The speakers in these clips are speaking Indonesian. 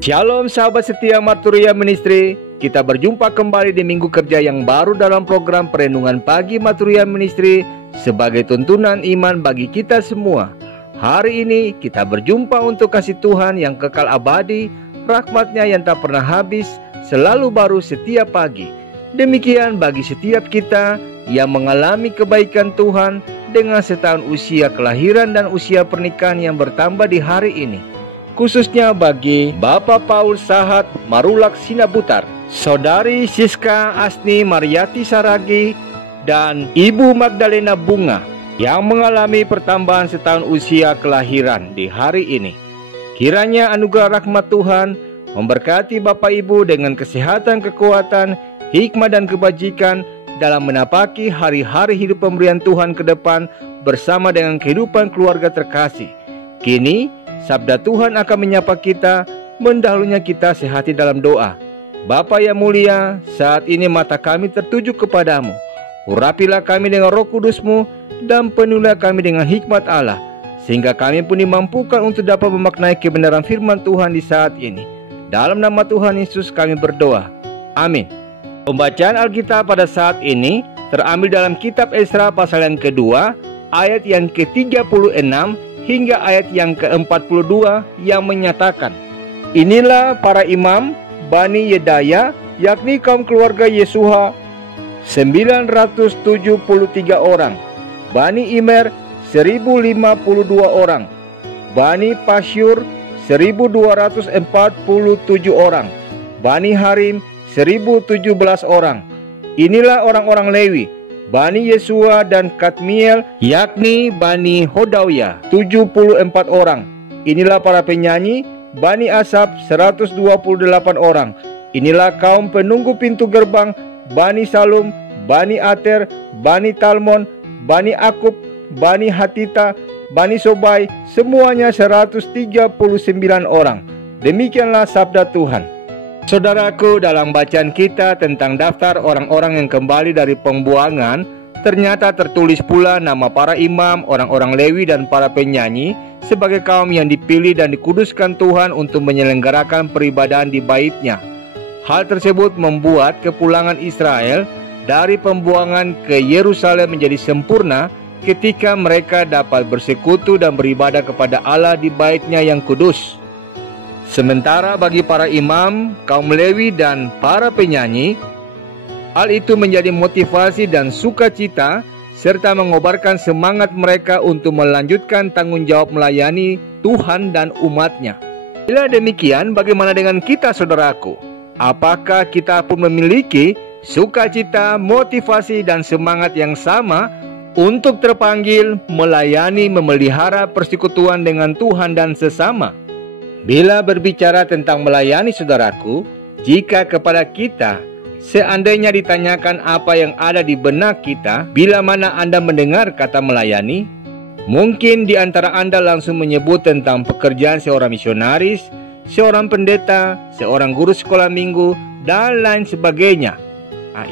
Shalom sahabat setia Marturia Ministry. Kita berjumpa kembali di minggu kerja yang baru dalam program Perenungan Pagi Marturia Ministry sebagai tuntunan iman bagi kita semua. Hari ini kita berjumpa untuk kasih Tuhan yang kekal abadi, rahmat-Nya yang tak pernah habis, selalu baru setiap pagi. Demikian bagi setiap kita yang mengalami kebaikan Tuhan dengan setahun usia kelahiran dan usia pernikahan yang bertambah di hari ini. Khususnya bagi Bapak Paul Sahat Marulak Sinabutar, Saudari Siska Asni Mariati Saragi, dan Ibu Magdalena Bunga yang mengalami pertambahan setahun usia kelahiran di hari ini. Kiranya anugerah rahmat Tuhan memberkati Bapak Ibu dengan kesehatan, kekuatan, hikmat dan kebajikan dalam menapaki hari-hari hidup pemberian Tuhan ke depan bersama dengan kehidupan keluarga terkasih. Kini sabda Tuhan akan menyapa kita, mendahulunya kita sehati dalam doa. Bapa yang mulia, saat ini mata kami tertuju kepadamu. Urapilah kami dengan Roh Kudus-Mu dan penuhilah kami dengan hikmat Allah, sehingga kami pun dimampukan untuk dapat memaknai kebenaran firman Tuhan di saat ini. Dalam nama Tuhan Yesus kami berdoa. Amin. Pembacaan Alkitab pada saat ini terambil dalam kitab Esra pasal yang kedua, ayat yang ke-36 hingga ayat yang ke-42 yang menyatakan, inilah para imam Bani Yedaya, yakni kaum keluarga Yesuha 973 orang, Bani Imer 1052 orang, Bani Pasyur 1247 orang, Bani Harim 1017 orang. Inilah orang-orang Lewi, Bani Yesua dan Kadmiel, yakni Bani Hodawya 74 orang. Inilah para penyanyi, Bani Asap 128 orang. Inilah kaum penunggu pintu gerbang, Bani Salum, Bani Ater, Bani Talmon, Bani Akub, Bani Hatita, Bani Sobai, semuanya 139 orang. Demikianlah sabda Tuhan. Saudaraku, dalam bacaan kita tentang daftar orang-orang yang kembali dari pembuangan, ternyata tertulis pula nama para imam, orang-orang Lewi dan para penyanyi sebagai kaum yang dipilih dan dikuduskan Tuhan untuk menyelenggarakan peribadahan di bait-Nya. Hal tersebut membuat kepulangan Israel dari pembuangan ke Yerusalem menjadi sempurna ketika mereka dapat bersekutu dan beribadah kepada Allah di bait-Nya yang kudus. Sementara bagi para imam, kaum Lewi dan para penyanyi, hal itu menjadi motivasi dan sukacita serta mengobarkan semangat mereka untuk melanjutkan tanggung jawab melayani Tuhan dan umat-Nya. Bila demikian, bagaimana dengan kita, saudaraku? Apakah kita pun memiliki sukacita, motivasi dan semangat yang sama untuk terpanggil melayani, memelihara persekutuan dengan Tuhan dan sesama? Bila berbicara tentang melayani, saudaraku, jika kepada kita seandainya ditanyakan apa yang ada di benak kita bila mana Anda mendengar kata melayani, mungkin di antara Anda langsung menyebut tentang pekerjaan seorang misionaris, seorang pendeta, seorang guru sekolah minggu, dan lain sebagainya.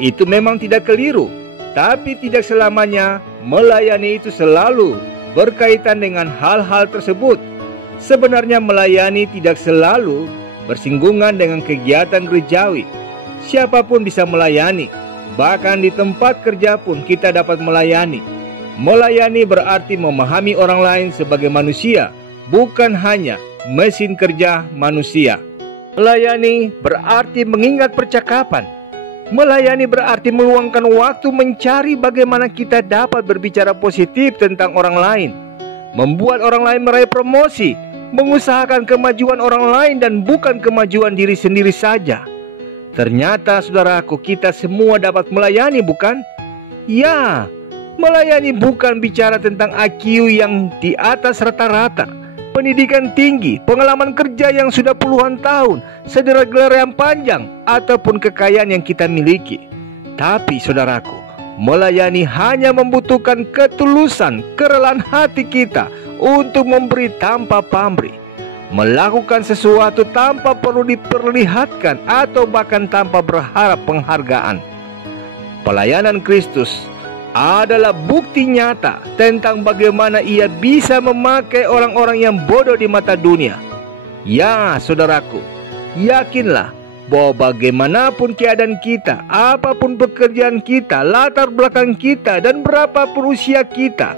Itu memang tidak keliru, tapi tidak selamanya melayani itu selalu berkaitan dengan hal-hal tersebut. Sebenarnya melayani tidak selalu bersinggungan dengan kegiatan gerejawi. Siapapun bisa melayani, bahkan di tempat kerja pun kita dapat melayani. Melayani berarti memahami orang lain sebagai manusia, bukan hanya mesin kerja manusia. Melayani berarti mengingat percakapan. Melayani berarti meluangkan waktu mencari bagaimana kita dapat berbicara positif tentang orang lain, membuat orang lain meraih promosi, mengusahakan kemajuan orang lain dan bukan kemajuan diri sendiri saja. Ternyata, saudaraku, kita semua dapat melayani, bukan? Ya, melayani bukan bicara tentang IQ yang di atas rata-rata, pendidikan tinggi, pengalaman kerja yang sudah puluhan tahun, sederet gelar yang panjang, ataupun kekayaan yang kita miliki. Tapi, saudaraku, melayani hanya membutuhkan ketulusan, kerelaan hati kita untuk memberi tanpa pamrih, melakukan sesuatu tanpa perlu diperlihatkan atau bahkan tanpa berharap penghargaan. Pelayanan Kristus adalah bukti nyata tentang bagaimana Ia bisa memakai orang-orang yang bodoh di mata dunia. Ya, saudaraku, Yakinlah bahwa bagaimanapun keadaan kita, apapun pekerjaan kita, latar belakang kita, dan berapapun usia kita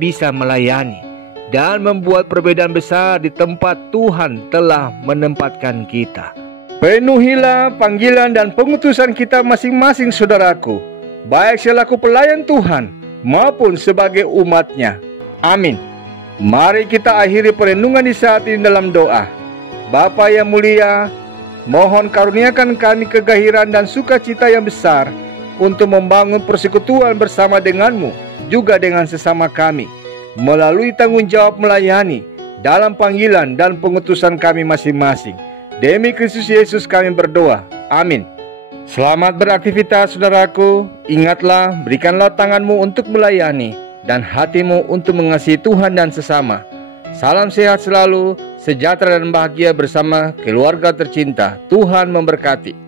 bisa melayani dan membuat perbedaan besar di tempat Tuhan telah menempatkan kita. Penuhilah panggilan dan pengutusan kita masing-masing, saudaraku, baik selaku pelayan Tuhan maupun sebagai umatnya. Amin. Mari kita akhiri perenungan di saat ini dalam doa. Bapa yang mulia, mohon karuniakan kami kegahiran dan sukacita yang besar untuk membangun persekutuan bersama denganmu, juga dengan sesama kami, melalui tanggung jawab melayani dalam panggilan dan pengutusan kami masing-masing. Demi Kristus Yesus kami berdoa. Amin. Selamat beraktivitas, saudaraku. Ingatlah, berikanlah tanganmu untuk melayani dan hatimu untuk mengasihi Tuhan dan sesama. Salam sehat selalu, sejahtera dan bahagia bersama keluarga tercinta. Tuhan memberkati.